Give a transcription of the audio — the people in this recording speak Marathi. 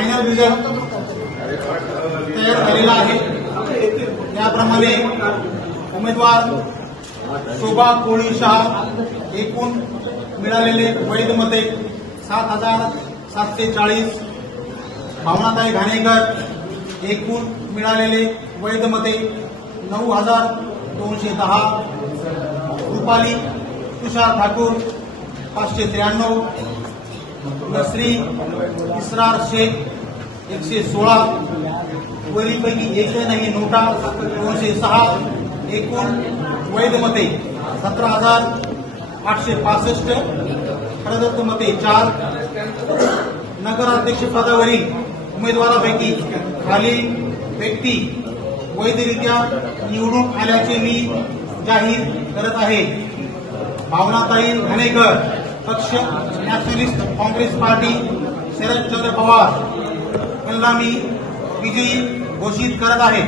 फायनल रिझल्ट तयार झालेला आहे। त्याप्रमाणे उमेदवार शोभा कोळी शहा एकूण मिळालेले वैध मते 7,740, भावनाताई घाणेकर एकूण मिळालेले वैध मते 9,210, रुपाली तुषार ठाकूर 593, नसरी इसरार शेख 116, वरीपैकी एकही नोटा 206, एकूण वैध मते 17,865, प्रदत्त मते 4। नगराध्यक्ष पदावरील उमेदवारापैकी खालील व्यक्ती वैधरित्या निवडून आल्याचे मी जाहीर करत आहे। भावनाताई घाणेकर, पक्ष नॅशनलिस्ट काँग्रेस पार्टी, शरदचंद्र पवार यांना मी विजयी घोषित करत आहे।